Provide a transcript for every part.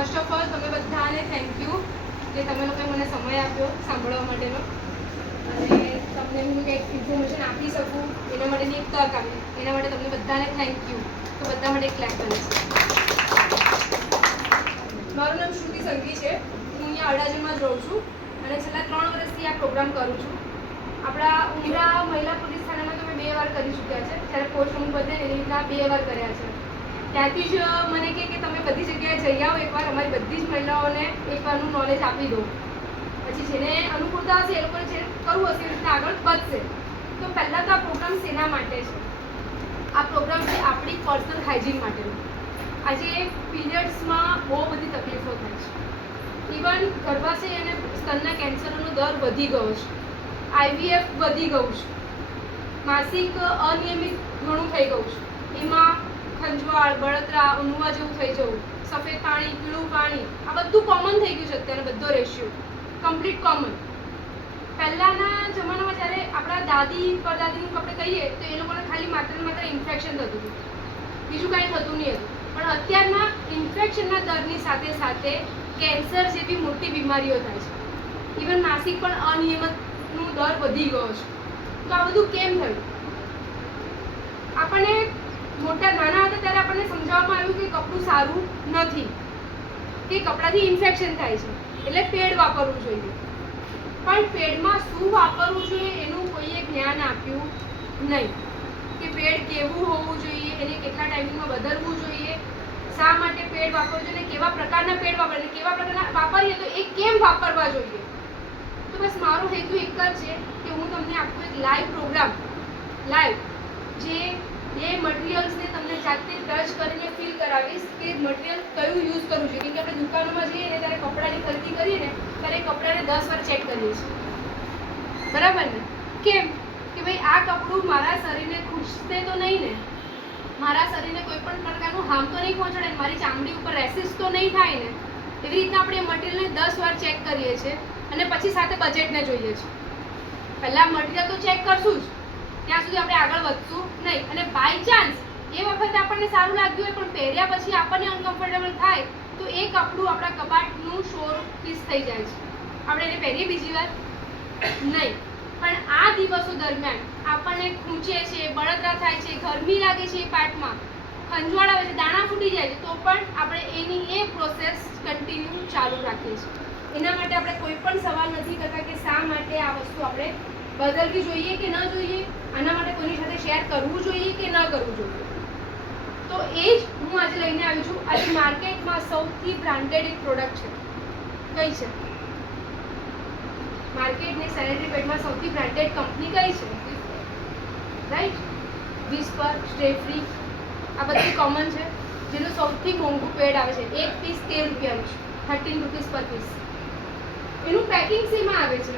First of all તમે બધાને thank you કે તમે લોકોએ મને સમય આપ્યો સાંભળવા માટેનો, અને તમને હું કંઈક ઇન્ફોર્મેશન આપી શકું એના માટેની એક તક આપી, એના માટે તમને બધાને થેન્ક યુ. તો બધા માટે એક ક્લેપ કરીશ. મારું નામ શ્રુતિ સંઘવી છે. હું અહીંયા અડાજણમાં જ રહું છું અને છેલ્લા 3 વર્ષથી આ પ્રોગ્રામ કરું છું. આપણા ઉમરા મહિલા પોલીસ થાનામાં તો મેં 2 વાર કરી ચૂક્યા છે. જ્યારે પોસ્ટ અમુક બધે એની રીતના 2 વાર કર્યા છે. ત્યાંથી જ મને કહે કે તમે બધી જગ્યાએ જઈ આવો એકવાર, અમારી બધી જ મહિલાઓને એકવારનું નોલેજ આપી દો. પછી જેને અનુકૂળતા હશે એ લોકોને જે કરવું હશે એ રીતના આગળ વધશે. તો પહેલાં તો આ પ્રોગ્રામ શેના માટે છે? આ પ્રોગ્રામ છે આપણી પર્સનલ હાઇજીન માટેનો. આજે પીરિયડ્સમાં બહુ બધી તકલીફો થાય છે. ઇવન ગર્ભાશય અને સ્તનના કેન્સરનો દર વધી ગયો છે, IVF વધી ગયું છે, માસિક અનિયમિત ઘણું થઈ ગયું છે. એમાં ખંજવાળ, બળતરા, ઊંઘવા જેવું થઈ જવું, સફેદ પાણી, પીળું પાણી, આ બધું કોમન થઈ ગયું છે અત્યારે. બધો રેશિયો કમ્પ્લીટ કોમન. પહેલાંના જમાનામાં જ્યારે આપણા દાદી પરદાદીનું આપણે કહીએ તો એ લોકોને ખાલી માત્ર ને માત્ર ઇન્ફેક્શન થતું હતું, બીજું કાંઈ થતું નહીં હતું. પણ અત્યારના ઇન્ફેક્શનના દરની સાથે સાથે કેન્સર જેવી મોટી બીમારીઓ થાય છે. ઇવન માસિક પણ અનિયમિતનો દર વધી ગયો છે. તો આ બધું કેમ થયું? આપણને નાના હતા ત્યારે આપણને સમજાવવામાં આવ્યું કે કપડું સારું નથી, કે કપડાથી ઇન્ફેક્શન થાય છે, એટલે પેડ વાપરવું જોઈએ. પણ પેડમાં શું વાપરવું જોઈએ એનું કોઈએ જ્ઞાન આપ્યું નહીં. કે પેડ કેવું હોવું જોઈએ, એને કેટલા ટાઈમિંગમાં બદલવું જોઈએ, શા માટે પેડ વાપરવું જોઈએ, કેવા પ્રકારના પેડ વાપરે, કેવા પ્રકારના વાપરીએ તો એ કેમ વાપરવા જોઈએ. તો બસ મારો હેતુ એક જ છે કે હું તમને આખું એક લાઈવ પ્રોગ્રામ, જે એ મટીરિયલ્સને તમને જાતે ટચ કરીને ફીલ કરાવીશ કે મટીરિયલ કયું યુઝ કરવું જોઈએ. કેમ કે આપણે દુકાનોમાં જઈએ ને ત્યારે કપડાની ખરીદી કરીએ ને ત્યારે કપડાને 10 વાર ચેક કરીએ છીએ, બરાબર ને? કેમ કે ભાઈ આ કપડું મારા શરીરને ખૂંચશે તો નહીં ને, મારા શરીરને કોઈ પણ પ્રકારનું હાર્મ તો નહીં પહોંચાડે, મારી ચામડી ઉપર રેસિસ તો નહીં થાય ને. એવી રીતના આપણે મટીરિયલને 10 વાર ચેક કરીએ છીએ અને પછી સાથે બજેટને જોઈએ છીએ. પહેલાં મટીરિયલ તો ચેક કરશું જ, ત્યાં સુધી આપણે આગળ વધશું નહીં. અને બાય ચાન્સ એ વખતે આપણને સારું લાગ્યું હોય પણ પહેર્યા પછી આપણને અનકમ્ફર્ટેબલ થાય તો એ કપડું આપણા કબાટનું શોપીસ થઈ જાય છે. આપણે એને પહેરીએ બીજી વાર નહીં. પણ આ દિવસો દરમિયાન આપણને ખૂંચે છે, બળતરા થાય છે, ગરમી લાગે છે, એ પાર્ટમાં ખંજવાળ આવે છે, દાણા ફૂટી જાય છે, તો પણ આપણે એની એ પ્રોસેસ કન્ટિન્યુ ચાલુ રાખીએ છીએ. એના માટે આપણે કોઈ પણ સવાલ નથી કરતા કે શા માટે આ વસ્તુ આપણે બદલવી જોઈએ કે ન જોઈએ, આના માટે કોઈની સાથે શેર કરવું જોઈએ કે ન કરવું જોઈએ. તો એ જ હું આજે લઈને આવી છું. આજે માર્કેટમાં સૌથી બ્રાન્ડેડ એક પ્રોડક્ટ છે. કઈ છે માર્કેટની સેનેટરી પેડમાં સૌથી બ્રાન્ડેડ કંપની કઈ છે? રાઈટ, વિસ્પર, સ્ટે ફ્રી, આ બધી કોમન છે. જેનું સૌથી મોંઘું પેડ આવે છે, એક પીસ 13 રૂપિયાનું છે, 13 રૂપીસ પર પીસ. એનું પેકિંગ શેમાં આવે છે?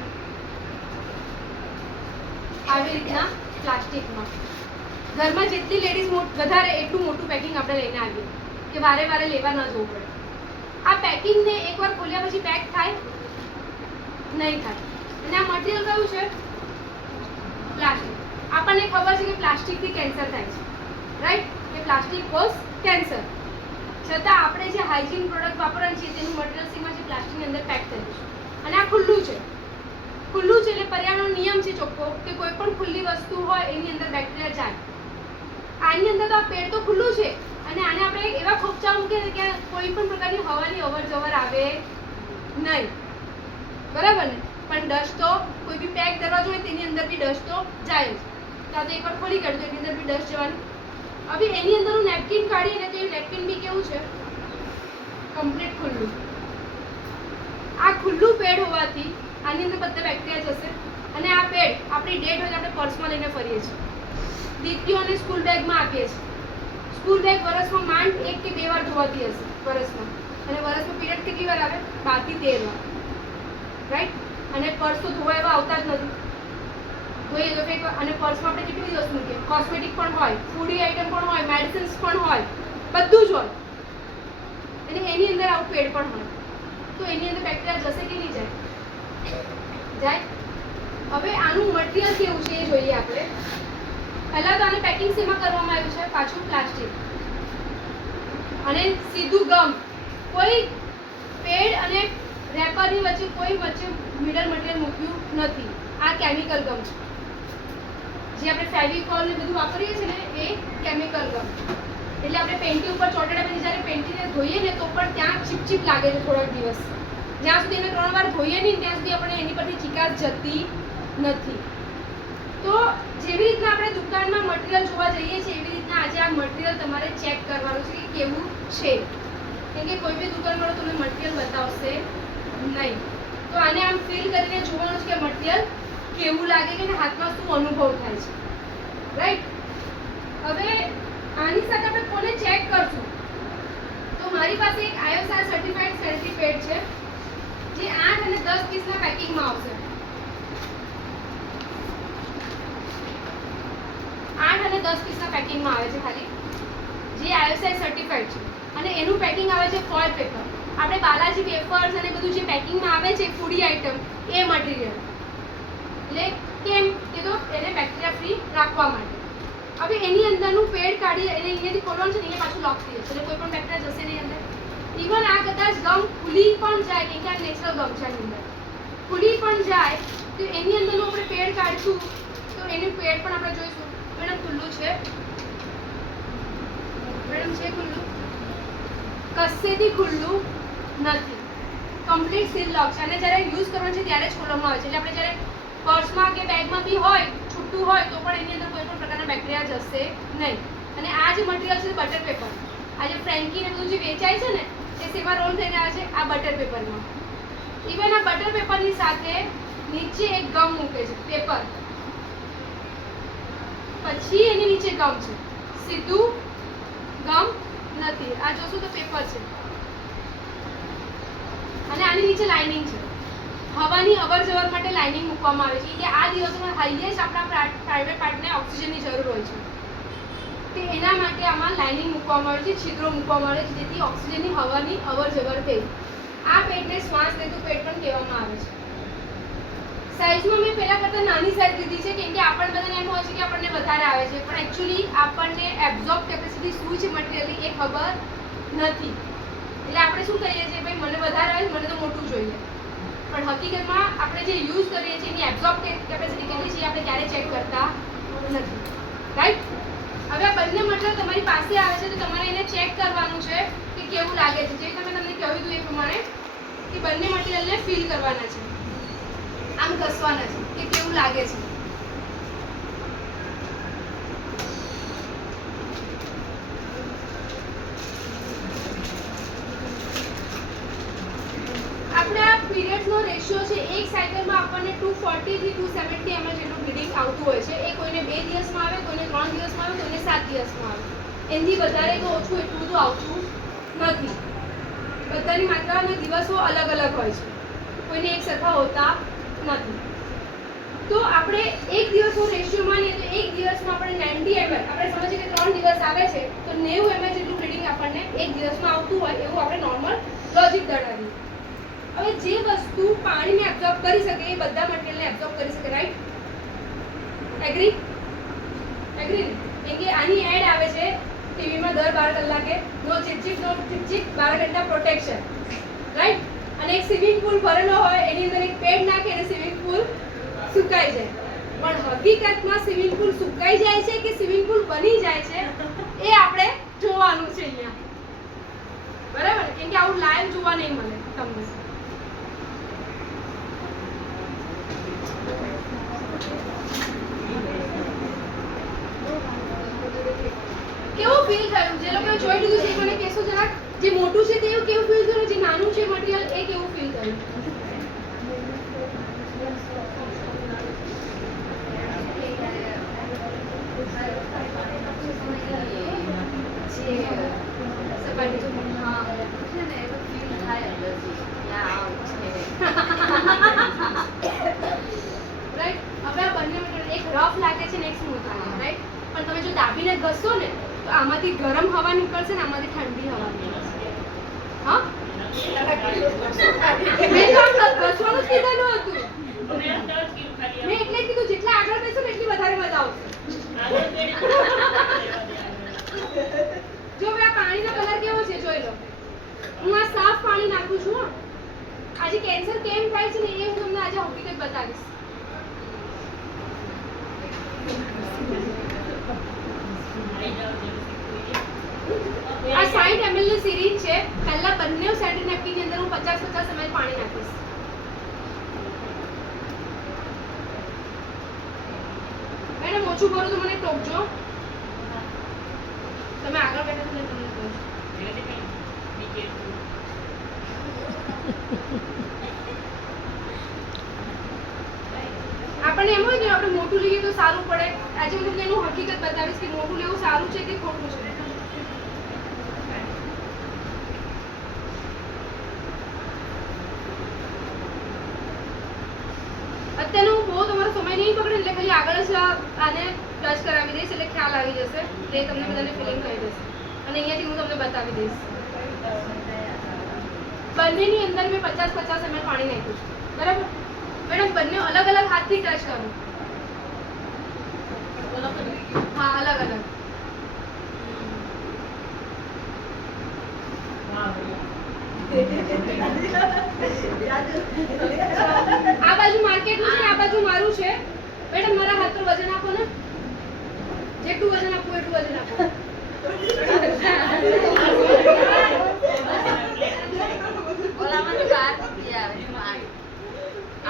આવી રીતના પ્લાસ્ટિકમાં. ઘરમાં જેટલી લેડીઝ વધારે એટલું મોટું પેકિંગ આપણે લઈને આવીએ કે વારે વારે લેવા ન જવું પડે. આ પેકિંગને એકવાર ખોલ્યા પછી પેક થાય નહીં થાય. અને આ મટીરિયલ કયું છે? પ્લાસ્ટિક. આપણને ખબર છે કે પ્લાસ્ટિકથી કેન્સર થાય છે, રાઈટ? કે પ્લાસ્ટિક કોઝ કેન્સર. છતાં આપણે જે હાઇજીન પ્રોડક્ટ વાપરવાની છે તેનું મટીરિયલ શેમાં છે? પ્લાસ્ટિકની અંદર પેક થયેલું છે. અને આ ખુલ્લું છે. ખુલ્લું છે એટલે પર્યાવરણનો નિયમ છે ચોખ્ખો કે કોઈ પણ ખુલ્લી વસ્તુ હોય એની અંદર બેક્ટેરિયા જાય. આની અંદર તો આ પેડ તો ખુલ્લું છે અને આને આપણે એવા ખોપચા મૂકીએ કે કોઈ પણ પ્રકારની હવાની અવર જવર આવે નહીં, બરાબર ને? પણ ડસ્ટ તો કોઈ બી પેક દરવાજો હોય તેની અંદર બી ડસ્ટ તો જાય જ. કાં તો એકવાર ખોલી કાઢજો એની અંદર બી ડસ્ટ જવાની. હવે એની અંદરનું નેપકિન કાઢીએ ને તો એ નેપકિન બી કેવું છે? કમ્પ્લીટ ખુલ્લું. આ ખુલ્લું પેડ હોવાથી આની અંદર બધા બેક્ટેરિયા જશે અને આ પેડ આપણી ડેટ હોય તો આપણે પર્સમાં લઈને ફરીએ છીએ. દીકરીઓને સ્કૂલ બેગમાં આપીએ છીએ. સ્કૂલ બેગ વર્ષમાં માંડ 1 કે 2 વાર ધોવાતી હશે વર્ષમાં. અને વર્ષમાં પીરિયડ કેટલી વાર આવે? 12 થી 13 વાર, રાઈટ? અને પર્સ તો ધોવા એવા આવતા જ નથી. ધોઈએ તો કંઈક. અને પર્સમાં આપણે કેટલી બધી વસ્તુ મૂકીએ, કોસ્મેટિક પણ હોય, ફૂડી આઈટમ પણ હોય, મેડિસિન્સ પણ હોય, બધું જ હોય. અને એની અંદર આવું પેડ પણ હોય. તો એની અંદર બેક્ટેરિયા જશે કે નહીં જાય? હવે આનું મટીરિયલ કેવું છે એ જોઈએ આપણે. પહેલાં તો આને પેકિંગ શેમાં કરવામાં આવ્યું છે? પાછું પ્લાસ્ટિક અને સીધું ગમ. કોઈ અને રેપરની વચ્ચે કોઈ મિડલ મટીરિયલ મૂક્યું નથી. આ કેમિકલ ગમ છે. જે આપણે ફેવિકોલ ને બધું વાપરીએ છીએ ને એ કેમિકલ ગમ. એટલે આપણે પેન્ટી ઉપર ચોટાડ્યા પછી જ્યારે પેન્ટીને ધોઈએ ને તો પણ ત્યાં ચીપચીપ લાગે છે થોડાક દિવસ. જ્યાં સુધી એને 3 વાર ધોઈએ નહીં ત્યાં સુધી આપણે એની પરથી ચીકાશ જતી નથી. તો જેવી રીતના આપણે દુકાનમાં મટીરિયલ જોવા જઈએ છીએ એવી રીતના આજે આ મટીરિયલ તમારે ચેક કરવાનું છે કે કેવું છે. કેમ કે કોઈ બી દુકાનવાળો તમને મટીરિયલ બતાવશે નહીં. તો આને આમ ફીલ કરીને જોવાનું છે કે મટીરિયલ કેવું લાગે કે હાથમાં શું અનુભવ થાય છે. રાઈટ. હવે આની સાથે આપણે કોને ચેક કરશું? તો મારી પાસે એક ISR સર્ટિફાઈડ સેન્ટ્રી પેડ છે જે 8 અને 10 પીસના પેકિંગમાં આવશે. 8 અને 10 પીસના પેકિંગમાં આવે છે ખાલી, જે ISI સર્ટિફાઈડ છે. અને એનું પેકિંગ આવે છે ફોઇલ પેપર. આપણે બાલાજી વેફર્સ અને બધું જે પેકિંગમાં આવે છે ફૂડી આઇટમ એ મટીરિયલ. એટલે કેમ કે તો એને બેક્ટેરિયા ફ્રી રાખવા માટે. હવે એની અંદરનું પેડ કાઢી એને અહીંયાથી ખોલવાનું છે ને અહીંયા પાછું લોક થઈ જશે એટલે કોઈ પણ બેક્ટેરિયા જશે નહીં અંદર. ઇવન આ કદાચ ગમ ખુલી પણ જાય કેમ કે આ નેચરલ ગમ છે એની અંદર, ખુલી પણ જાય તો એની અંદરનું આપણે પેડ કાઢીશું તો એનું પેડ પણ આપણે જોઈશું. મેડમ ખુલ્લું છે, મેડમ છે ખુલ્લું, કશેથી ખુલ્લું નથી, કમ્પ્લીટ સીલ લોક છે. અને જ્યારે યુઝ કરવાનું છે ત્યારે જ ખોલવામાં આવે છે. એટલે આપણે જ્યારે પર્સમાં કે બેગમાં બી હોય છૂટું હોય તો પણ એની અંદર કોઈ પણ પ્રકારના બેક્ટેરિયા જશે નહીં. અને આ જે મટીરિયલ છે બટર પેપર, આ જે ફ્રેન્કી ને બધું જે વેચાય છે ને એ સેવા રોલ થઈને આવે છે આ બટર પેપરમાં. ઇવન આ બટર પેપરની સાથે નીચે એક ગમ મૂકે છે પેપર, પછી એની નીચે ગમ છે, સીધું ગમ નથી. આ જોશું તો પેપર છે અને આની નીચે લાઇનિંગ છે. હવાની અવર જવર માટે લાઇનિંગ મૂકવામાં આવે છે કે આ દિવસોમાં હાઈએસ્ટ આપણા પ્રાઇવેટ પાર્ટને ઓક્સિજનની જરૂર હોય છે કે એના માટે આમાં લાઇનિંગ મૂકવામાં આવે છે, છિદ્રો મૂકવામાં આવે છે જેથી ઓક્સિજનની હવાની અવર જવર થઈ. આ પેટને શ્વાસ લેતું પેટ પણ કહેવામાં આવે છે. સાઇઝમાં મેં પહેલા કરતાં નાની સાઇઝ લીધી છે કેમ કે આપણને બધાને એમ હોય છે કે આપણને વધારે આવે છે પણ એકચ્યુઅલી આપણને એબ્ઝોર્બ કેપેસિટી શું છે મટીરિયલની એ ખબર નથી. એટલે આપણે શું કહીએ છીએ ભાઈ મને વધારે આવે મને તો મોટું જોઈએ, પણ હકીકતમાં આપણે જે યુઝ કરીએ છીએ એની એબ્ઝોર્બ કેપેસિટી કેટલી છે આપણે ક્યારે ચેક કરતા નથી. રાઈટ. હવે આ બંને મટીરિયલ તમારી પાસે આવે છે તો તમારે એને ચેક કરવાનું છે કે કેવું લાગે છે. જે તમે તમને કહ્યું હતું એ પ્રમાણે કે બંને મટીરિયલને ફીલ કરવાના છે, આમ ઘસવાના છે કે કેવું લાગે છે. આપણા પીરિયડ્સનો રેશિયો છે એક સાયકલમાં આપણને 240 થી 270 ml જેટલું બ્લીડિંગ આવતું હોય છે. એ કોઈને 2 દિવસમાં આવે, કોઈને 3 દિવસમાં આવે, કોઈને 7 દિવસમાં આવે. એનાથી વધારે કે ઓછું એટલું બધું આવતું નથી. બધાની માત્રાના દિવસો અલગ અલગ હોય છે, કોઈને એક સરખા હોતા નથી. તો આપણે એક દિવસનો રેશિયો માનીએ તો એક દિવસમાં આપણે 90 ml, આપણે સમજીએ કે 3 દિવસ આવે છે તો 90 ml જેટલું બ્લીડિંગ આપણને એક દિવસમાં આવતું હોય એવું આપણે નોર્મલ લોજિક દર્શાવીએ. હવે જે વસ્તુ પાણીને એબ્ઝોર્બ કરી શકે એ બધા મટીરિયલને એબ્ઝોર્બ કરી શકે. રાઈટ. એગ્રી? એગ્રી ને? કેમ કે આની એડ આવે છે ટીવીમાં દર 12 કલાકે, નો ચીપચીપ નો ચીપચીપ 12 ઘંટા પ્રોટેક્શન. રાઈટ. અને એક સ્વિમિંગ પુલ ભરેલો હોય એની અંદર એક પેડ નાખે અને સ્વિમિંગ પુલ સુકાઈ જાય. પણ હકીકતમાં સ્વિમિંગ પુલ સુકાઈ જાય છે કે સ્વિમિંગ પુલ બની જાય છે એ આપણે જોવાનું છે અહીંયા. બરાબર? કેમ કે આવું લાઈવ જોવા નહીં મળે તમને. કેવું ફીલ થયું? જે લોકોએ જોઈ લીધું છે એ મને કહેશો જરાક. જે મોટું છે તે કેવું ફીલ થયું, જે નાનું છે મટીરિયલ એ કેવું ફીલ થયું? રફ લાગે છે ને એક સ્મૂથ લાગે. રાઈટ. પણ તમે જો દાબીને ઘસશો ને તો આમાંથી ગરમ હવા નીકળશે ને આમાંથી ઠંડી હવા નીકળશે. હા મેં ઘસવાનું જ કીધેલું હતું. મેં એટલે કીધું જેટલા આગળ બેસો ને એટલી વધારે મજા આવશે. જો આ પાણીનો કલર કેવો છે જોઈ લો. હું આ સાફ પાણી નાખું છું. આજે કેન્સર કેમ થાય છે ને એ હું તમને આજે હકીકત બતાવીશ. આ 60 ml ની સિરીઝ છે. પહેલા બંને સેન્ટર નેપકિન ની અંદર હું 50 ml પાણી નાખીશ. મેડમ ઓછું ભરો તો મને ટોકજો. તમે આગળ બેઠા છો તમને કહું. આપણને એમ હોય કે આપણે મોટું લઈએ તો સારું પડે. આજે હું તમને એનું હકીકત બતાવીશ કે મોટું લેવું સારું છે કે ખોટું છે. અત્યારે હું બહુ તમારો સમય નહીં પકડે એટલે ખાલી આગળ જ આને ટચ કરાવી દઈશ એટલે ખ્યાલ આવી જશે. એટલે તમને બધાને ફિલિંગ થઈ જશે અને અહીંયાથી હું તમને બતાવી દઈશ. બંનેની અંદર મેં 50 ml પાણી નાખ્યું છે. બરાબર મેડમ બંને અલગ અલગ હાથથી ટચ કરો. હા અલગ અલગ. આ બાજુ માર્કેટનું છે, આ બાજુ મારું છે. મેડમ મારા હાથ પર વજન આપો ને. જેટલું વજન આપવું એટલું વજન આપો.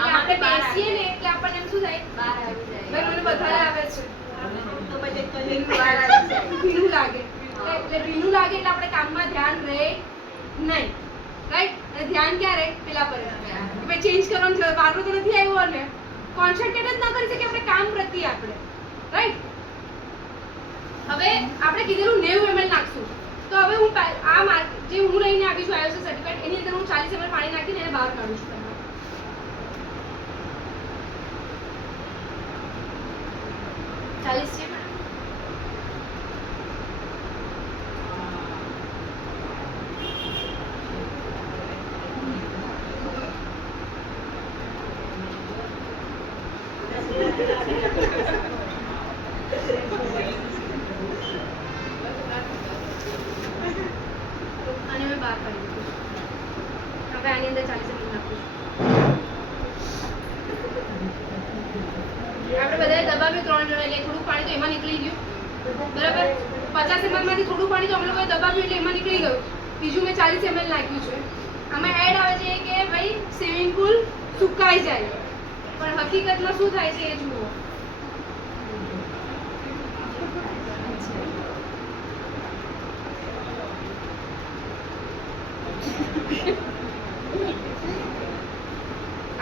આપણે બેસીએ ને એટલે આપણને એમ શું થાય ભાઈ મને વધારે આવે છે ભીનું લાગે. એટલે ભીનું લાગે એટલે આપણે કામમાં ધ્યાન રહે નહીં. રાઈટ? અને ધ્યાન ક્યાં રહે? પેલા પર. ભાઈ ચેન્જ કરવાનું છે, બારનો તો નથી આવ્યો ને કોન્સન્ટ્રેટ જ ન કરી શકીએ આપણે કામ પ્રત્યે આપણે. રાઈટ? હવે આપણે કીધેલું 90 ml નાખશું. તો હવે હું આ જે હું લઈને આવી છું આઈઓસી સર્ટિફિકેટ એની અંદર હું 40 ml પાણી નાખીને એને બહાર કાઢું છું. 40 છે. અને મેં બહાર કાઢી દીધું. હવે આની અંદર 40 ml નાખું. આપણે બધાએ દબાવ્યું 3 જણા એટલે થોડું પાણી તો એમાં નીકળી ગયું. બરાબર? 50 ml માંથી થોડું પાણી તો અમે લોકોએ દબાવ્યું એટલે એમાં નીકળી ગયું. બીજું મેં 40 ml નાખ્યું છે. આમાં એડ આવે છે કે ભાઈ સ્વિમિંગ પુલ સુકાઈ જાય. પણ હકીકતમાં શું થાય છે એ જુઓ.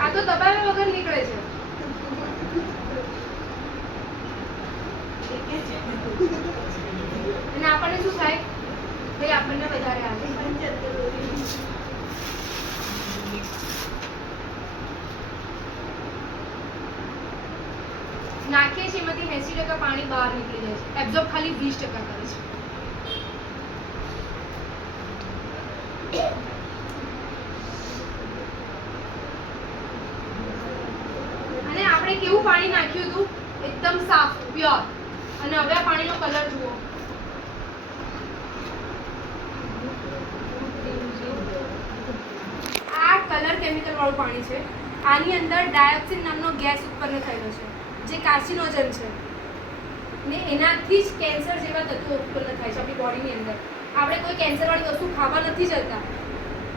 આ તો દબાવ્યા વગર નીકળે છે. અને આપણને શું થાય ભાઈ આપણને વધારે આવે. નાખીએ છીએ એમાંથી 80% પાણી બહાર નીકળી જાય છે. એબ્ઝોર્બ ખાલી 20% કરે છે. અને આપણે કેવું પાણી નાખ્યું હતું? એકદમ સાફ પ્યોર. અને હવે આ પાણીનો કલર જુઓ. આ કલર કેમિકલ વાળું પાણી છે. આની અંદર ડાયોક્સિન નામનો ગેસ ઉત્પન્ન થયેલો છે જે કાર્સિનોજન છે ને એનાથી જ કેન્સર જેવા તત્વો ઉત્પન્ન થાય છે આપણી બોડીની અંદર. આપણે કોઈ કેન્સરવાળી વસ્તુ ખાવા નથી જતા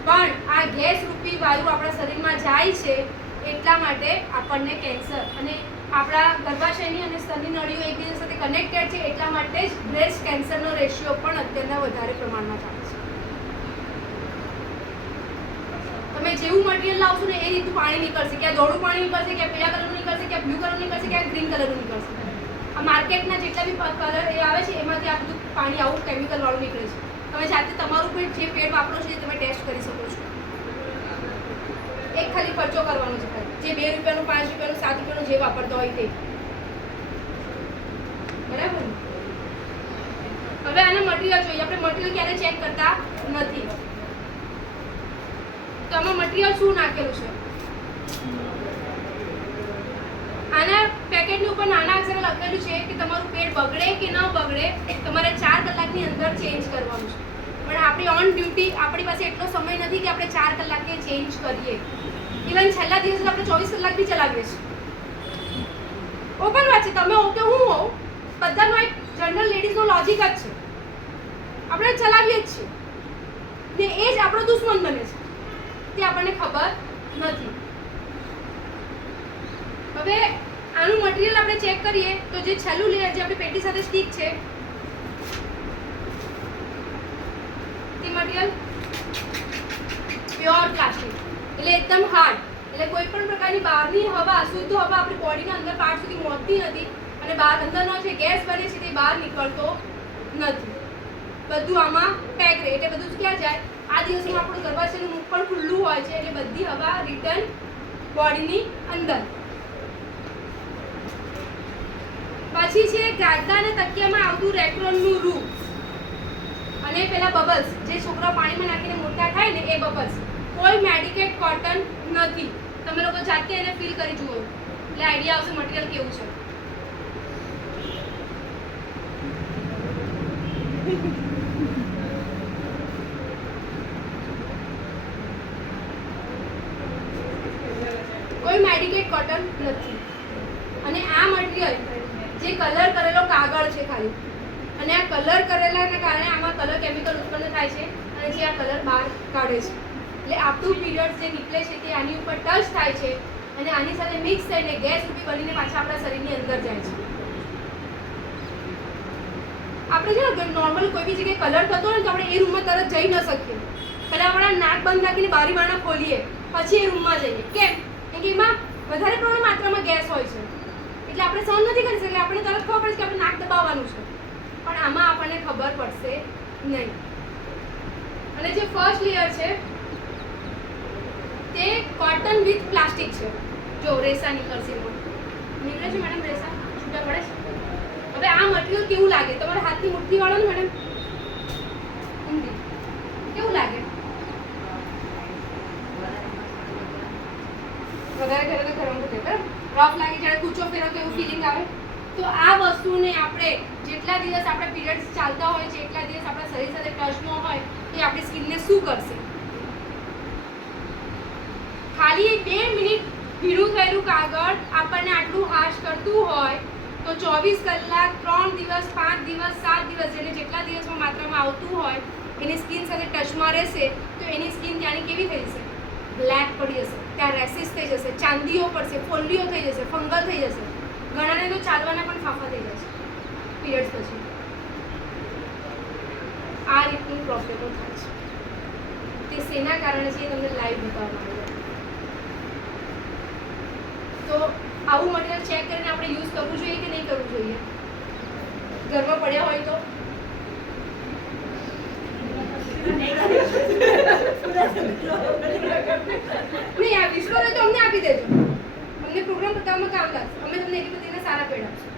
પણ આ ગેસ રૂપી વાયુ આપણા શરીરમાં જાય છે એટલા માટે આપણને કેન્સર અને આપણા ગર્ભાશયની અને સ્તનની નળીઓ એકબીજા સાથે કનેક્ટેડ છે એટલા માટે જ બ્રેસ્ટ કેન્સરનો રેશિયો પણ અત્યારના વધારે પ્રમાણમાં ચાલે છે. તમે જેવું મટીરિયલ લાવશો ને એ રીતનું પાણી નીકળશે. ક્યાં ધોળું પાણી નીકળશે, ક્યાં પીળા કલરનું નીકળશે, ક્યાં બ્લુ કલરનું નીકળશે, ક્યાં ગ્રીન કલરનું નીકળશે. આ માર્કેટના જેટલા બી કલર એ આવે છે એમાંથી આ બધું પાણી આવું કેમિકલ વાળું નીકળે છે. તમે જાતે તમારું પણ જે પેડ વાપરો છો એ તમે ટેસ્ટ કરી શકો છો. એક ખાલી ખર્ચો કરવાનો છે જે 2 રૂપિયાનું 5 રૂપિયાનું 7 રૂપિયાનું જે વાપરતો હોય તે. બરાબર. હવે આને મટીરિયલ જોઈએ. આપણે મટીરિયલ ક્યારે ચેક કરતા નથી. તો આમાં મટીરિયલ શું નાખેલું છે? આના પેકેટની ઉપર નાના અક્ષરે લખેલું છે કે તમારું પેટ બગડે કે ન બગડે તમારે 4 કલાકની અંદર ચેન્જ કરવાનું છે. પણ આપણી ઓન ડ્યુટી આપણી પાસે એટલો સમય નથી કે આપણે 4 કલાકે ચેન્જ કરીએ. ઇવન છેલ્લા દિવસે આપણે 24 કલાક બી ચલાવીએ છીએ. ઓપન વાત છે, તમે હો કે હું હોઉં, બધાનો એક જનરલ લેડીઝનો લોજિક જ છે. આપણે ચલાવીએ જ છીએ ને એ જ આપણો દુશ્મન બને છે, તે આપણને ખબર નથી. હવે આનું મટીરિયલ આપણે ચેક કરીએ તો જે છેલ્લું લેયર જે આપણી પેટી સાથે સ્ટીક છે તે મટીરિયલ પ્યોર પ્લાસ્ટિક, એટલે એકદમ હાર્ડ. એટલે કોઈ પણ પ્રકારની બહારની હવા, શુદ્ધ હવા આપણી બોડીના અંદર પાર્ટ સુધી પહોંચતી નથી અને બહાર અંદરનો જે ગેસ બને છે તે બહાર નીકળતો નથી. બધું આમાં પેક રહે, એટલે બધું ક્યાં જાય? આ દિવસમાં આપણું દરવાજાનું મુખ પણ ખુલ્લું હોય છે, એટલે બધી હવા રિટર્ન બોડીની અંદર. પછી છે ગાદલા અને તકિયામાં આવતું રેક્રોનનું રૂ અને પેલા બબલ્સ, જે છોકરા પાણીમાં નાખીને મોટા થાય ને એ બબલ્સ. કોઈ મેડિકેટ કોટન નથી. તમે લોકો જાતે એને ફીલ કરી જુઓ એટલે આઈડિયા આવશે મટીરિયલ કેવું છે. કોઈ મેડિકેટ કોટન નથી. અને આ મટીરિયલ જે કલર કરેલો કાગળ છે ખાલી, અને આ કલર કરેલાને કારણે આમાં કલર કેમિકલ ઉત્પન્ન થાય છે અને જે આ કલર બહાર કાઢે છે. એટલે આપણું પીરિયડ જે નીકળે છે તે આની ઉપર ટચ થાય છે અને આની સાથે મિક્સ થઈને ગેસ રૂપી બનીને પાછા આપણા શરીરની અંદર જાય છે. આપણે છે ને નોર્મલ કોઈ બી જગ્યાએ કલર થતો હોય ને તો આપણે એ રૂમમાં તરત જઈ ન શકીએ. પહેલાં આપણા નાક બંધ રાખીને બારી બારણા ખોલીએ પછી એ રૂમમાં જઈએ. કેમ? કેમ કે એમાં વધારે પ્રમાણમાં માત્રામાં ગેસ હોય છે, એટલે આપણે સહન નથી કરી શકીએ. આપણે તરત ખબર પડશે કે આપણે નાક દબાવવાનું છે, પણ આમાં આપણને ખબર પડશે નહીં. અને જે ફર્સ્ટ લેયર છે તે કોટન વિથ પ્લાસ્ટિક છે. જો રેસા નીકળશે, નીકળે છે મેડમ, રેસા છૂટા પડે છે. હવે આ મટીરિયલ કેવું લાગે? તમારા હાથની મુઠ્ઠી વાળો ને મેડમ, કેવું લાગે? વધારે ઘરે તો ગરમ થશે, બરાબર? રફ લાગે, જ્યારે કૂચો ફેરો તો એવું ફિલિંગ આવે. તો આ વસ્તુને આપણે જેટલા દિવસ આપણા પીરિયડ્સ ચાલતા હોય છે એટલા દિવસ આપણા શરીર સાથે ટચમાં હોય તો આપણી સ્કિનને શું કરશે? ખાલી 2 મિનિટ ભીનું થયેલું કાગળ આપણને આટલું હાશ કરતું હોય તો 24 કલાક, 3 દિવસ, 5 દિવસ, 7 દિવસ, એટલે જેટલા દિવસમાં માત્રામાં આવતું હોય એની સ્કિન સાથે ટચમાં રહેશે તો એની સ્કિન ત્યાંની કેવી થઈ જશે? બ્લેક પડી જશે, ત્યાં રેસિસ થઈ જશે, ચાંદીઓ પડશે, ફોલ્લીઓ થઈ જશે, ફંગલ થઈ જશે. ઘણાને તો ચાલવાના પણ ફાંફા થઈ જશે પીરિયડ્સ પછી. આ રીતનું પ્રોબ્લેમો થાય છે. તે શેના કારણે છે એ તમને લાઈવ બતાવવામાં આવે. તો આવું મટીરિયલ ચેક કરીને આપણે યુઝ કરવું જોઈએ કે નહીં કરવું જોઈએ? ઘરમાં પડ્યા હોય તો નહીં, આ વિશ્વ તો અમને આપી દેજો, અમને પ્રોગ્રામ બતાવવામાં કામ લાગશે. અમે તમને એટલી બધી સારા પેડ આપશું.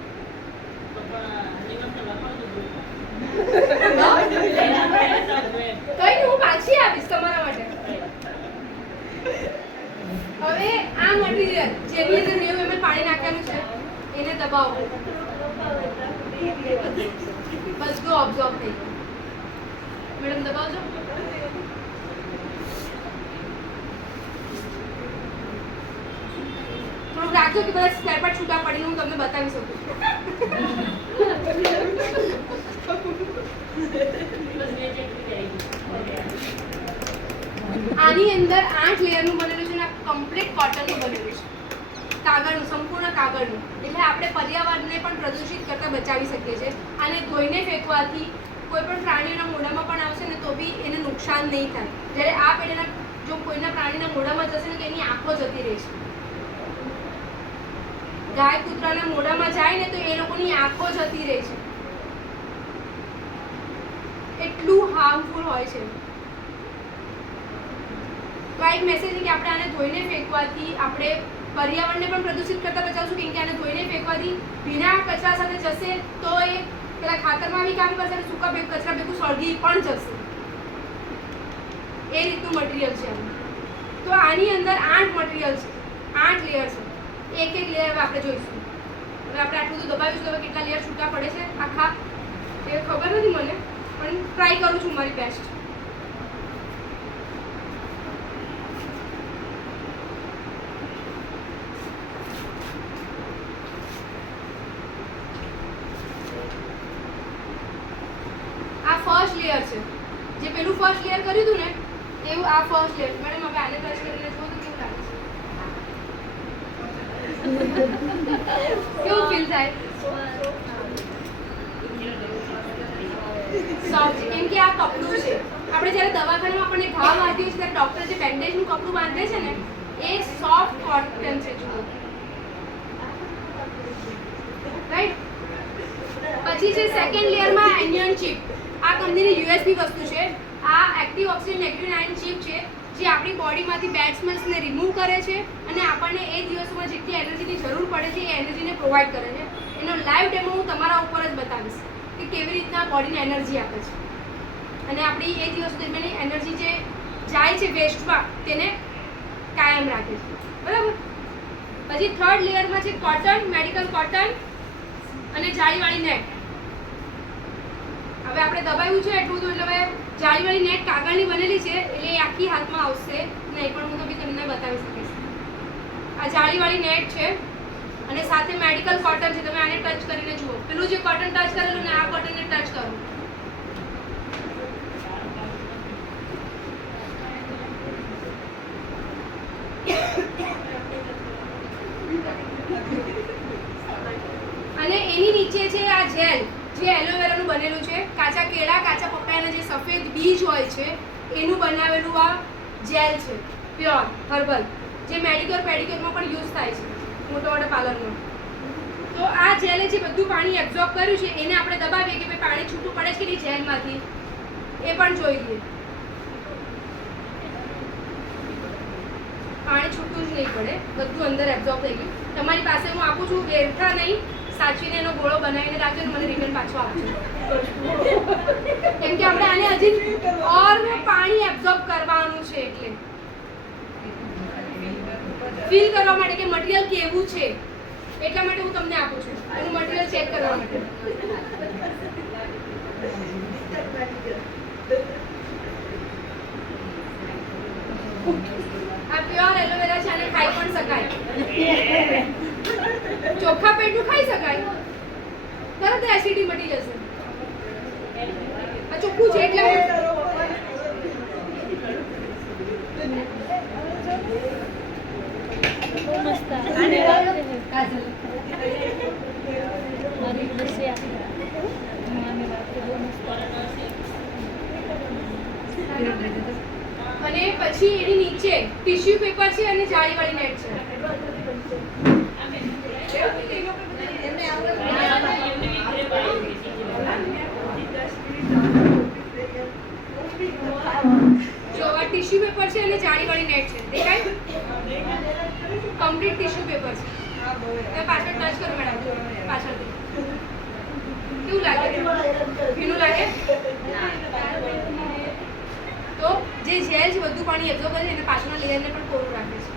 કઈ હું પાછી આવીશ તમારા માટે. હવે આ મટીરિયલ જેની અંદર 90 ml પાણી નાખવાનું છે એને દબાવો, બધું ઓબ્ઝર્વ થઈ ગયું. મેડમ દબાવજો. થોડુંક રાખજો કે બધા સ્પેર પાર્ટ છૂટા પડીને હું તમને બતાવી શકું. આની અંદર 8 લેયરનું બનેલું છે અને કમ્પ્લીટ કોટનનું બનેલું છે, કાગળનું, સંપૂર્ણ કાગળનું. એટલે આપણે પર્યાવરણને પણ પ્રદૂષિત કરતા બચાવી શકીએ છીએ. આને ધોઈને ફેંકવાથી કોઈ પણ પ્રાણીઓના મોઢામાં પણ આવશે ને તો બી એને નુકસાન નહીં થાય. જ્યારે આ પેઢીના જો કોઈના પ્રાણીના મોઢામાં જશે ને તો એની આંખો જતી રહેશે. ગાય કૂતરાના મોઢામાં જાય ને તો એ લોકોની આંખો જતી રહે છે. એટલું હાર્મફુલ હોય છે. તો આ એક મેસેજ છે કે આપણે આને ધોઈને ફેંકવાથી આપણે પર્યાવરણને પણ પ્રદૂષિત કરતા બચાવશું. કેમ કે આને ધોઈને ફેંકવાથી ભીના કચરા સાથે જશે તો એ પેલા ખાતરમાં બી કામ કરશે અને સૂકા કચરા ભેગું સળગી પણ જશે. એ રીતનું મટીરિયલ છે આનું. તો આની અંદર 8 મટીરિયલ છે, 8 લેયર છે. એક લેયર હવે આપણે જોઈશું. હવે આપણે આટલું બધું દબાવીશું. હવે કેટલા લેયર છૂટા પડે છે આખા એ ખબર નથી મને, પણ ટ્રાય કરું છું મારી બેસ્ટ. લેયર છે. જે પેલું ફર્સ્ટ લેયર કર્યું હતું ને એવું આ ફર્સ્ટ લેયર. મેડમ હવે આને ટચ કરીને જુઓ તો કેવું લાગે છે? કેવું ફીલ થાય? સોફ્ટ. કેમ કે આ કપડું છે. આપણે જ્યારે દવાખાનામાં આપણને ઘા વાગ્યો છે ત્યારે ડૉક્ટર જે બેન્ડેજનું કપડું બાંધે છે ને એ સોફ્ટ કોટન છે. જુઓ, રાઈટ. પછી છે સેકન્ડ લેયરમાં એન્યુઅન ચિપ. આ કંપનીની યુએસબી વસ્તુ છે. આ active oxygen negative ion chip છે જે આપણી બોડીમાંથી બેડ સ્મેલ્સને રિમૂવ કરે છે અને આપણને એ દિવસોમાં જેટલી એનર્જીની જરૂર પડે છે એ એનર્જીને પ્રોવાઈડ કરે છે. એનો લાઈવ ડેમો હું તમારા ઉપર જ બતાવીશ કે કેવી રીતના બોડીને એનર્જી આપે છે અને આપણી એ દિવસ દરમિયાન એનર્જી જે જાય છે વેસ્ટમાં તેને કાયમ રાખે છે. બરાબર. પછી થર્ડ લેયરમાં છે કોટન, મેડિકલ કોટન અને જાળીવાળી નેટ. હવે આપણે દબાવ્યું છે એટલું બધું એટલે હવે જાળીવાળી નેટ કાગળની બનેલી છે એટલે એ આખી હાથમાં આવશે નહીં, પણ હું તો બી તમને બતાવી શકીશ. આ જાળીવાળી નેટ છે અને સાથે મેડિકલ કોટન છે. તમે આને ટચ કરીને જુઓ. પેલું જે કોટન ટચ કરેલું ને આ કોટનને ટચ કરો. અને એની નીચે છે આ જેલ જે એલોવેરાનું બનેલું છે. કાચા કેળા, કાચા પપૈયાના જે સફેદ બીજ હોય છે એનું બનાવેલું આ જેલ છે, પ્યોર હર્બલ, જે મેડિક્યોર પેડિક્યોરમાં પણ યુઝ થાય છે મોટા મોટા પાર્લરમાં. તો આ જેલે જે બધું પાણી એબ્ઝોર્બ કર્યું છે એને આપણે દબાવીએ કે ભાઈ પાણી છૂટું પડે છે કે નહીં જેલમાંથી એ પણ જોઈ લઈએ. પાણી છૂટું જ નહીં પડે, બધું અંદર એબ્ઝોર્બ થઈ ગયું. તમારી પાસે હું આપું છું, વેરતા નહીં, સાચવીને એનો ગોળો બનાવીને રાખજો અને મને રિટર્ન પાછો આપજો. કેમ કે આપણે આને હજી ઓર પાણી એબ્ઝોર્બ કરવાનું છે એટલે ફીલ કરવા માટે કે મટીરિયલ કેવું છે એટલા માટે હું તમને આપું છું એનું મટીરિયલ ચેક કરવા માટે. આ પ્યોર એલોવેરા છે, આને ખાઈ પણ શકાય. ચોખ્ખા પેટનું ખાઈ શકાય, તરત એસિડિટી મટી જશે. આ ચોખ્ખું છે એટલે અને પછી એની નીચે ટિશ્યુ પેપર છે અને જાળીવાળી નેટ છે. જો આ ટિશ્યુ પેપર છે અને જાળીવાળી નેટ છે, દેખાય? કમ્પ્લીટ ટિશ્યુ પેપર છે. હવે પાછળ ટચ કરો મેડમ, પાછળથી કેવું લાગે? ભીનું લાગે? તો જે જેલ છે બધું પાણી એબ્ઝોર્બ કરે છે અને પાછળના લેયરને પણ કોરું રાખે છે.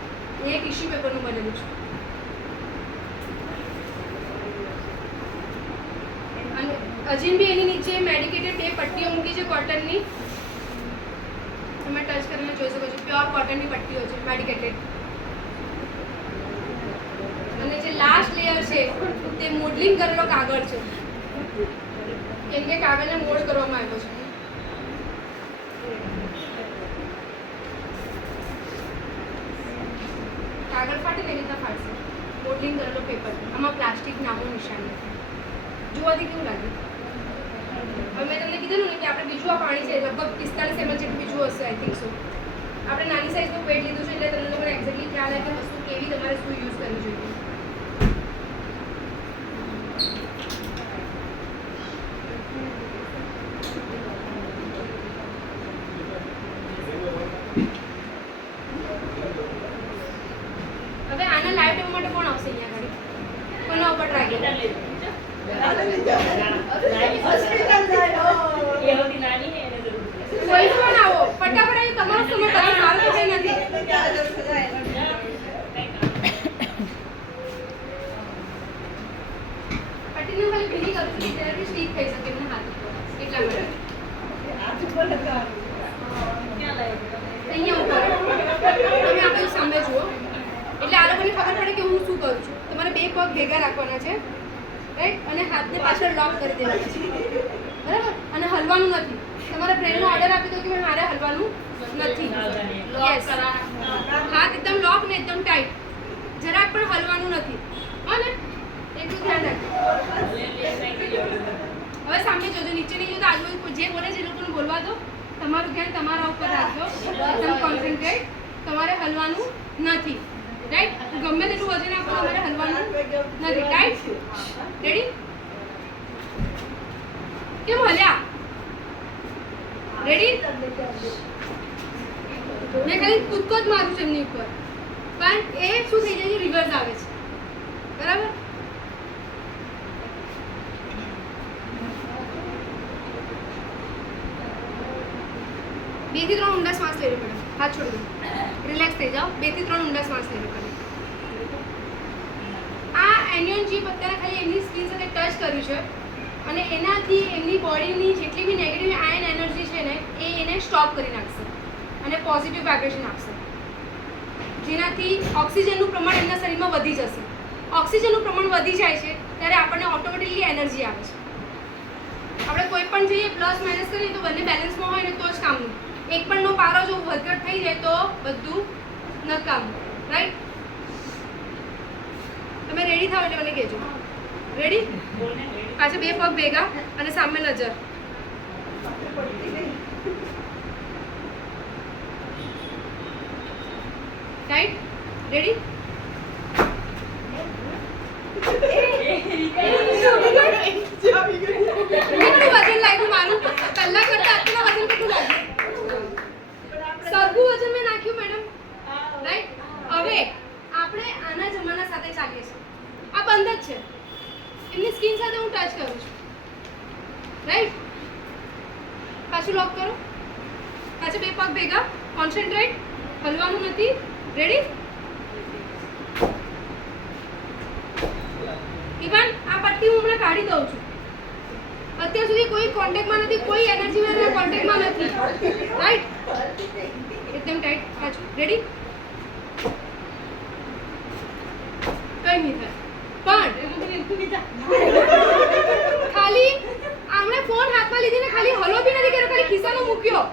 એ ટિશ્યુ પેપરનું બનેલું છે. અને હજી બી એની નીચે મેડિકેટેડ બે પટ્ટીઓ મૂકી છે કોટનની. તમે ટચ કરીને જોઈ શકો છો, પ્યોર કોટનની પટ્ટીઓ છે મેડિકેટેડ. અને જે લાસ્ટ લેયર છે તે મોડલિંગ કરેલો કાગળ છે, કેમ કે કાગળને મોલ્ડ કરવામાં આવ્યો છે. કાગળ ફાટે તેવી રીતના ફાટશે. મોડલિંગ કરેલો પેપર, આમાં પ્લાસ્ટિક નામો નિશાન નથી. જોવાથી કેવું લાગે? હવે મેં તમને કીધું ને કે આપણે બીજું આ પાણી છે લગભગ 45 ml જેટલું બીજું હશે, આઈ થિંક સો. આપણે નાની સાઈઝનું પેડ લીધું છે એટલે તમને લોકોને એક્ઝેક્ટલી ખ્યાલ આવે કે વસ્તુ કેવી તમારે શું યુઝ કરવી જોઈએ. હવે આના લાઈવ ડેમો માટે કોણ આવશે અહીંયા આગળ? કોના ઉપર ટ્રાય કરો? કોઈ પણ આવો, ફટાફટ આવી, તમારો સમય કદી મારો તો કઈ નથી. પટ્ટીને ખાલી ભીની કરું છું જેનાથી સ્ટીક થઈ શકે એમને હાથ ઉપર, એટલા માટે. અહીંયા ઉપર તમે આ બધું સામે જુઓ એટલે આ લોકોને ખબર પડે કે હું શું કરું છું. તમારે બે પગ ભેગા રાખવાના છે, રાઈટ? અને હાથને પાછળ લોક કરી દેવાના છે, બરાબર? અને હલવાનું નથી. તમારા ફ્રેન્ડનો ઓર્ડર આપી દો કે ભાઈ મારે હલવાનું નથી. યસ, હાથ એકદમ લોક ને એકદમ ટાઈટ, જરાક પણ હલવાનું નથી. હો ને, એટલું ધ્યાન રાખજો. હવે સામે જોજો, નીચે નહીં જોતા, આજુબાજુ જે બોલે છે એ લોકોને બોલવા દો. તમારું ધ્યાન તમારા ઉપર રાખજો, એકદમ કોન્સન્ટ્રેટ. તમારે હલવાનું નથી, રાઈટ? ગમે તેટલું વજન આપો, તમારે હલવાનું નથી. રાઈટ? રેડી? કેમ હલ્યા? રેડી? મેં ખાલી કૂદકો જ મારું છું એમની ઉપર, પણ એ શું થઈ જાય છે, રિવર્સ આવે છે. બરાબર? બે થી ત્રણ ઊંડા શ્વાસ લેવી પડે. હાથ છોડી દો, રિલેક્સ થઈ જાઓ. 2 થી 3 ઊંડા શ્વાસ લેવી પડે. આ એન્યુઅન જીપ અત્યારે ખાલી એમની સ્કિન સાથે ટચ કર્યું છે અને એનાથી એમની બોડીની જેટલી બી નેગેટિવ આયન એનર્જી છે ને એ એને સ્ટોપ કરી નાખશે અને પોઝિટિવ વાઇબ્રેશન આપશે, જેનાથી ઓક્સિજનનું પ્રમાણ એમના શરીરમાં વધી જશે. ઓક્સિજનનું પ્રમાણ વધી જાય છે ત્યારે આપણને ઓટોમેટિકલી એનર્જી આવે છે. આપણે કોઈ પણ જઈએ પ્લસ માઇનસ કરીએ તો બંને બેલેન્સમાં હોય ને તો જ કામનું. એક પણ નો પારો જો વધઘટ થઈ જાય તો બધું નકામું. રાઈટ? તમે રેડી થાવ એટલે મને કહેજો. રેડી? પાછા 2 પગ ભેગા અને સામે નજર. રાઈટ? રેડી? કેટલું વજન લાગ્યું મારું? પહેલા કરતા અત્યારના વજન કેટલું લાગ્યું? સરખું વજન મેં નાખ્યું મેડમ. રાઈટ? હવે આપણે આના જમાના સાથે ચાલીએ છીએ. આ બંધ જ છે. એમની સ્કિન સાથે હું ટચ કરું છું. રાઈટ? પાછું લોક કરો. પાછા 2 પગ ભેગા. કોન્સન્ટ્રેટ. હલવાનું નથી. રેડી? ઇવન આ પટ્ટી હું હમણાં કાઢી દઉં છું. અત્યાર સુધી કોઈ કોન્ટેક્ટમાં નથી, કોઈ એનર્જી મેળવવા કોન્ટેક્ટમાં નથી. રાઈટ? એકદમ ટાઈટ. પાછું. રેડી? કઈ નહીં થાય, પણ ખાલી આમણે ફોન હાથમાં લીધી ને ખાલી હલો બી નથી કર્યો, ખાલી ખિસ્સામાં મૂક્યો.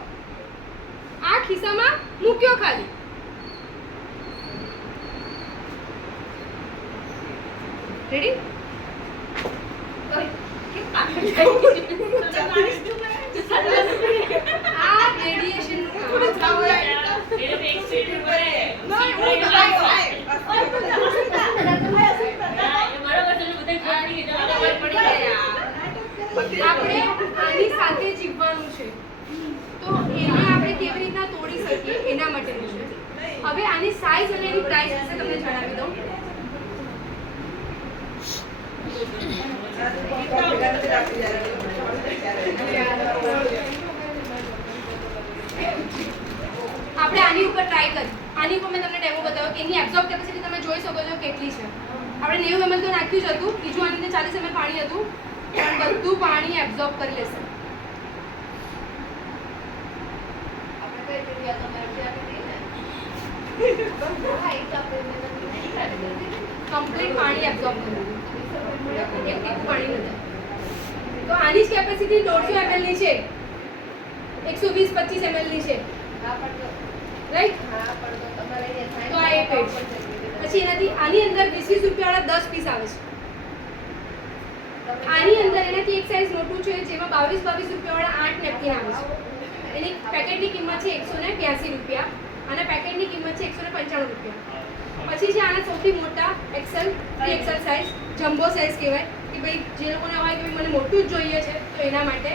આ ખિસ્સામાં મૂક્યો ખાલી. રેડી? આ રેડિયેશન આપણે આની સાથે જીવવાનું છે, તો એને આપણે કેવી રીતના તોડી શકીએ એના માટેનું છે. હવે આની સાઇઝ અને એની પ્રાઇસ વિશે તમને જણાવી દઉં. આપણે આની ઉપર ટ્રાય કરી. આની ઉપર મેં તમને ડેમો બતાવ્યો કે એની એબ્ઝોર્બ કેપેસિટી તમે જોઈ શકો છો કેટલી છે. આપણે 90 ml તો નાખ્યું જ હતું, બીજું આની અંદર 40 ml પાણી હતું, પણ બધું પાણી એબ્ઝોર્બ કરી લેશે. કમ્પ્લીટ પાણી એબ્ઝોર્બ કર્યું, એક ટીપું પાણી નથી. તો આની જ કેપેસિટી 150 ml ની છે, 120-25 ml ની છે. રાઈટ? તો આ એક પેજ. પછી એનાથી આની અંદર 20-20 રૂપિયાવાળા 10 પીસ આવે છે. આની અંદર એનાથી એક સાઇઝ મોટું છે જેમાં 22-22 રૂપિયાવાળા 8 નેપકિન આવે છે. એની પેકેટની કિંમત છે 182 રૂપિયા અને પેકેટની કિંમત છે 195 રૂપિયા. પછી છે આના સૌથી મોટા Excel, 3XL size, jumbo size કહેવાય કે ભાઈ જે લોકોને હોય કે મને મોટું જ જોઈએ છે તો એના માટે.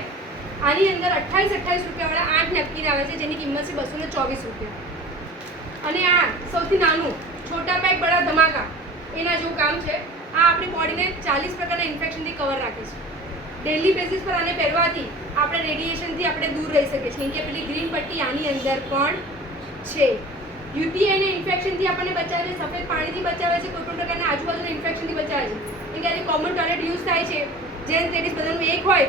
આની અંદર 28-28 રૂપિયાવાળા 8 નેપકિન આવે છે જેની કિંમત છે 224 રૂપિયા. અને આ સૌથી નાનું છોટા પેક બડા ધમાકા એના જેવું કામ છે. આ આપણી બોડીને 40 પ્રકારના ઇન્ફેક્શનથી કવર રાખે છે. ડેલી બેસિસ પર આને પહેરવાથી આપણે રેડિયેશનથી આપણે દૂર રહી શકીએ છીએ. કેમ કે પેલી ગ્રીન પટ્ટી આની અંદર પણ છે. યુટીઆઈ ને ઇન્ફેક્શનથી આપણને બચાવે છે, સફેદ પાણીથી બચાવે છે, કોઈ પણ પ્રકારના આજુબાજુના ઇન્ફેક્શનથી બચાવે છે. કેમ કે આજે કોમન ટોયલેટ યુઝ થાય છે, જેન્ટ્સ લેડીઝ બધાનું એક હોય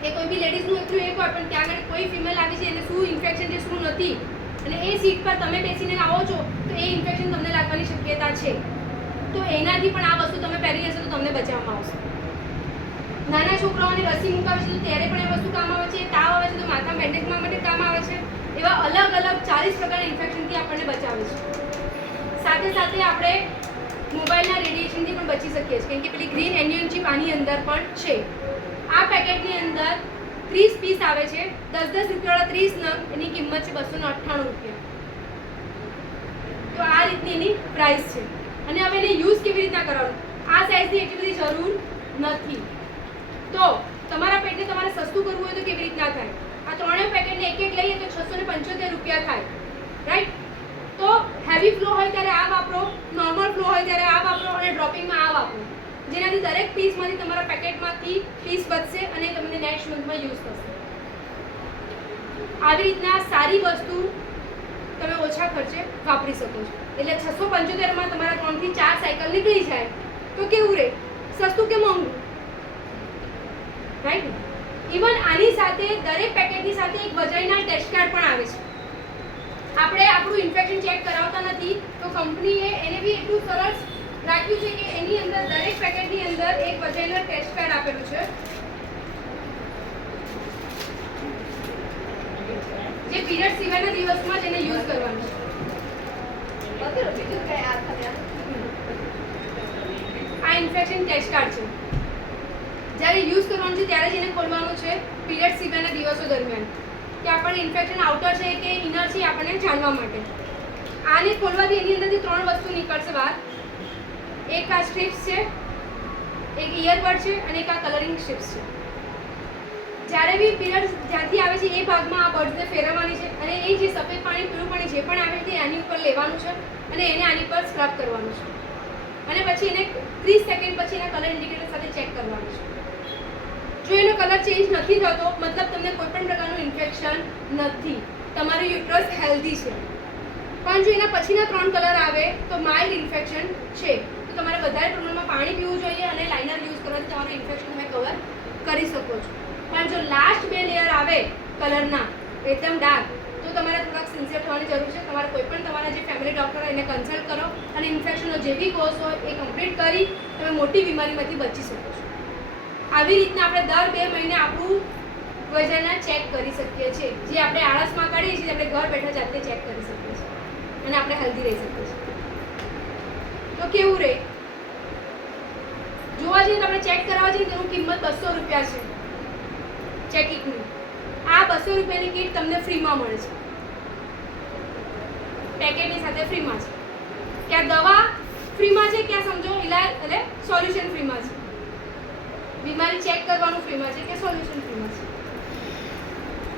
કે કોઈ બી લેડીઝનું એટલું એક હોય, પણ ત્યાં આગળ કોઈ ફિમેલ આવી છે એને શું ઇન્ફેક્શન છે શું નથી, અને એ સીટ પર તમે બેસીને આવો છો તો એ ઇન્ફેક્શન તમને લાગવાની શક્યતા છે. તો એનાથી પણ આ વસ્તુ તમે પહેરી લેશો તો તમને બચાવવામાં આવશે. નાના છોકરાઓને રસી મુકાવે છે તો ત્યારે પણ એ વસ્તુ કામ આવે છે. તાવ આવે છે તો માથામાં બેન્ડેજ કરવા માટે કામ આવે છે. એવા અલગ અલગ 40 પ્રકારના ઇન્ફેક્શનથી આપણને બચાવે છે. સાથે સાથે આપણે મોબાઈલના રેડિયેશનથી પણ બચી શકીએ છીએ, કેમ કે પેલી ગ્રીન એન્યુઅન ચિપ આની અંદર પણ છે. આ પેકેટની અંદર 30 પીસ આવે છે. 10-10 રૂપિયાવાળા 30 નંગ, એની કિંમત છે 298 રૂપિયા. તો આ રીતની એની પ્રાઇસ છે. અને હવે એને યુઝ કેવી રીતના કરવાનું, આ સાઇઝની એટલી બધી જરૂર નથી. તો તમારા પેટને તમારે સસ્તું કરવું હોય તો કેવી રીતના થાય? આ ત્રણેય પેકેટને એક એક લઈએ તો 675 રૂપિયા થાય, રાઈટ? તો હેવી ફ્લો હોય ત્યારે આ વાપરો, નોર્મલ ફ્લો હોય ત્યારે આ વાપરો, અને ડ્રોપિંગમાં આ વાપરો, જેનાથી દરેક પીસમાંથી તમારા પેકેટમાંથી પીસ બચશે અને તમને નેક્સ્ટ મંથમાં યુઝ થશે. આવી રીતના સારી વસ્તુ તમે ઓછા ખર્ચે વાપરી શકો છો. એટલે 675માં તમારા 3 થી 4 સાયકલ નીકળી જાય તો કેવું રહે? સસ્તું કે મોંઘું? રાઈટ? ઇવન આની સાથે દરેક પેકેટની સાથે એક વજનના ટેસ્ટ કાર્ડ પણ આવે છે. આપણે આપણું ઇન્ફેક્શન ચેક કરાવતા નથી તો કંપનીએ એને બી એટલું સરસ રાખ્યું છે કે એની અંદર દરેક પેકેટની અંદર એક વજનના ટેસ્ટ કાર્ડ આપેલું છે, જે પીરિયડ સિવાયના દિવસમાં જ એને યુઝ કરવાનું છે. આ ઇન્ફેક્શન ટેસ્ટ કાર્ડ છે. જ્યારે યુઝ કરવાનું છે ત્યારે જ એને ખોલવાનું છે પીરિયડ સિવાયના દિવસો દરમિયાન, કે આપણને ઇન્ફેક્શન આઉટર છે કે ઇનર છે આપણને જાણવા માટે. આને ખોલવાથી એની અંદરથી 3 વસ્તુ નીકળશે બહાર. એક આ સ્ટ્રીપ્સ છે, એક ઇયરબડ છે અને એક આ કલરિંગ સ્ટ્રીપ્સ છે. જ્યારે બી પીરિયડ જ્યાંથી આવે છે એ ભાગમાં આ બર્ડ્સને ફેરવવાની છે અને એ જે સફેદ પાણી પીળું પાણી જે પણ આવે છે આની ઉપર લેવાનું છે અને એને આની પર સ્ક્રબ કરવાનું છે અને પછી એને 30 સેકન્ડ પછી એના કલર ઇન્ડિકેટર સાથે ચેક કરવાનું છે. જો એનો કલર ચેન્જ નથી થતો મતલબ તમને કોઈ પણ પ્રકારનું ઇન્ફેક્શન નથી, તમારું યુટ્રસ હેલ્ધી છે. પણ જો એના પછીના 3 કલર આવે તો માઇલ્ડ ઇન્ફેક્શન છે. તો તમારે વધારે પ્રમાણમાં પાણી પીવું જોઈએ અને લાઇનર યુઝ કરવાથી તમારું ઇન્ફેક્શન તમે કવર કરી શકો છો. પણ જો લાસ્ટ 2 લેયર આવે કલરના એકદમ ડાર્ક તો તમારે થોડાક સિન્સિયર થવાની જરૂર છે. તમારે કોઈ પણ તમારા જે ફેમિલી ડૉક્ટર હોય એને કન્સલ્ટ કરો અને ઇન્ફેક્શનનો જે બી કોર્સ હોય એ કમ્પ્લીટ કરી તમે મોટી બીમારીમાંથી બચી શકો છો. આવી રીતના આપણે દર 2 મહિને આપણું વજનના ચેક કરી શકીએ છીએ. જે આપણે આળસમાં કાઢીએ છીએ આપણે ઘર બેઠા જાતે ચેક કરી શકીએ છીએ અને આપણે હેલ્ધી રહી શકીએ છીએ. તો કેવું રહે? જોવા જઈએ તો આપણે ચેક કરાવવા જઈએ તેનું કિંમત 200 રૂપિયા છે ચેકિંગની. આ 200 રૂપિયાની કીટ તમને ફ્રીમાં મળે છે, પેકેટની સાથે ફ્રીમાં છે. ક્યાં દવા ફ્રીમાં છે, ક્યાં સમજો ઇલાજ એટલે સોલ્યુશન ફ્રીમાં છે. બીમારી ચેક કરવાનું ફ્રીમાં છે કે સોલ્યુશન ફ્રીમાં છે?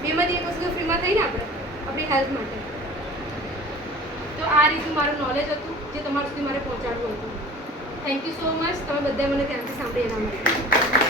બેમાંથી એક વસ્તુ ફ્રીમાં થઈ ને આપણી હેલ્થ માટે. તો આ રીતનું મારું નોલેજ હતું જે તમારા સુધી મારે પહોંચાડવું હતું. Thank you so much. તમે બધા મને ધ્યાનથી સાંભળી એના માટે.